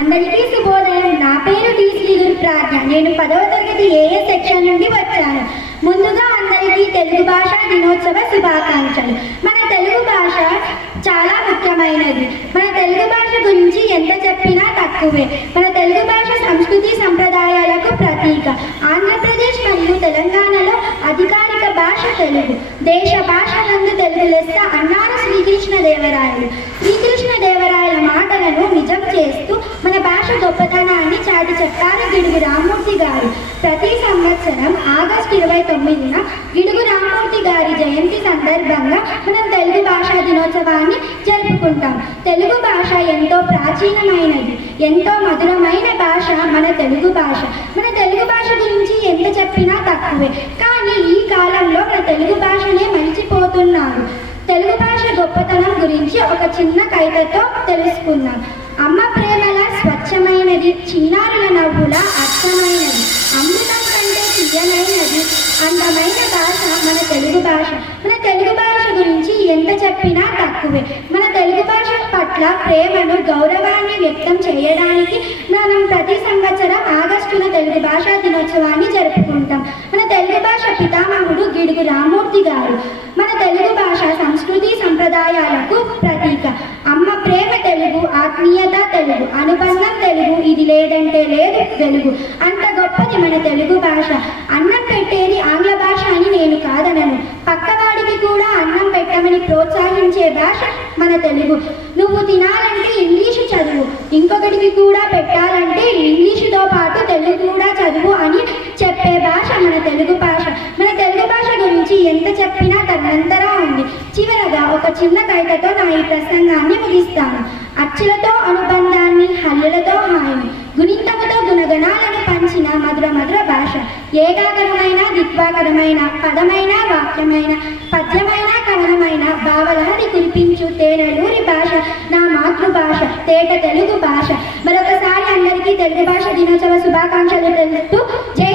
అందరికీ శుభోదయం. నా పేరు డి శ్రీగురు ప్రాజ్ఞ. నేను పదవ తరగతి ఏఏ సెక్షన్ నుండి వచ్చాను ముందుగా అందరికీ తెలుగు భాష దినోత్సవ శుభాకాంక్షలు. మన తెలుగు భాష చాలా ముఖ్యమైనది. మన తెలుగు భాష గురించి ఎంత చెప్పినా తక్కువే. మన తెలుగు భాష సంస్కృతి సంప్రదాయాలకు ప్రతీక. ఆంధ్రప్రదేశ్ మరియు తెలంగాణలో అధికారిక భాష తెలుగు. దేశ భాష నందు తెలుగు లెస్స అన్నారు శ్రీకృష్ణదేవరాయలు. శ్రీకృష్ణదేవరాయల శ్రీకృష్ణ చేస్తూ మన భాష గొప్పతనాన్ని చాటి చెప్పారు గిడుగు రామ్మూర్తి గారు. ప్రతి సంవత్సరం ఆగస్టు ఇరవై తొమ్మిదిన గిడుగు రామ్మూర్తి గారి జయంతి సందర్భంగా మనం తెలుగు భాషా దినోత్సవాన్ని జరుపుకుంటాం. తెలుగు భాష ఎంతో ప్రాచీనమైనది ఎంతో మధురమైన భాష మన తెలుగు భాష. మన తెలుగు భాష గురించి ఎంత చెప్పినా తక్కువే. కానీ ఈ కాలంలో మన తెలుగు భాషనే మరిచిపోతున్నారు తెలుగు భాష గొప్పతనం గురించి ఒక చిన్న కవితతో తెలుసుకుందాం. అమ్మ ప్రేమల స్వచ్ఛమైనది చిన్నారుల నవ్వుల అర్థమైనది. అమృతం కంటే తీయనైనది అందమైన భాష మన తెలుగు భాష. మన తెలుగు భాష గురించి ఎంత చెప్పినా తక్కువే. మన తెలుగు భాష పట్ల ప్రేమను గౌరవాన్ని వ్యక్తం చేయడానికి మనం ప్రతి సంవత్సరం ఆగస్టున తెలుగు భాషా దినోత్సవాన్ని జరుపుకుంటాం. మన తెలుగు భాష పితామహుడు గిడుగు రామూర్తి గారు. మన సంప్రదాయాలకు ప్రతీక. అమ్మ ప్రేమ తెలుగు ఆత్మీయత తెలుగు అనుబంధం తెలుగు ఇది లేదంటే లేదు తెలుగు అంత గొప్పది మన తెలుగు భాష. అన్నం పెట్టేది ఆంగ్ల భాష అని నేను కాదనను. పక్కవాడికి కూడా అన్నం పెట్టమని ప్రోత్సహించే భాష మన తెలుగు. నువ్వు తినాలంటే ఇంగ్లీషు చదువు. ఇంకొకటికి కూడా పెట్టాలంటే చెప్పినా తనంతరా ఉంది. చివరగా ఒక చిన్న కవితతో నా ఈ ప్రసంగాన్ని ముగిస్తాను. అచ్చులతో అనుబంధాన్ని హల్లులతో హాయిని గుణింతముతో గుణగణాలను పంచిన మధుర మధుర భాష. ఏకాకరమైన దిక్వాకరమైన పదమైన వాక్యమైన పద్యమైన కవనమైన భావలహరి కురిపించు తేనెలూరి భాష. నా మాతృభాష తేట తెలుగు భాష. మరొకసారి అందరికీ తెలుగు భాష దినోత్సవ శుభాకాంక్షలు తెలుపుతూ జై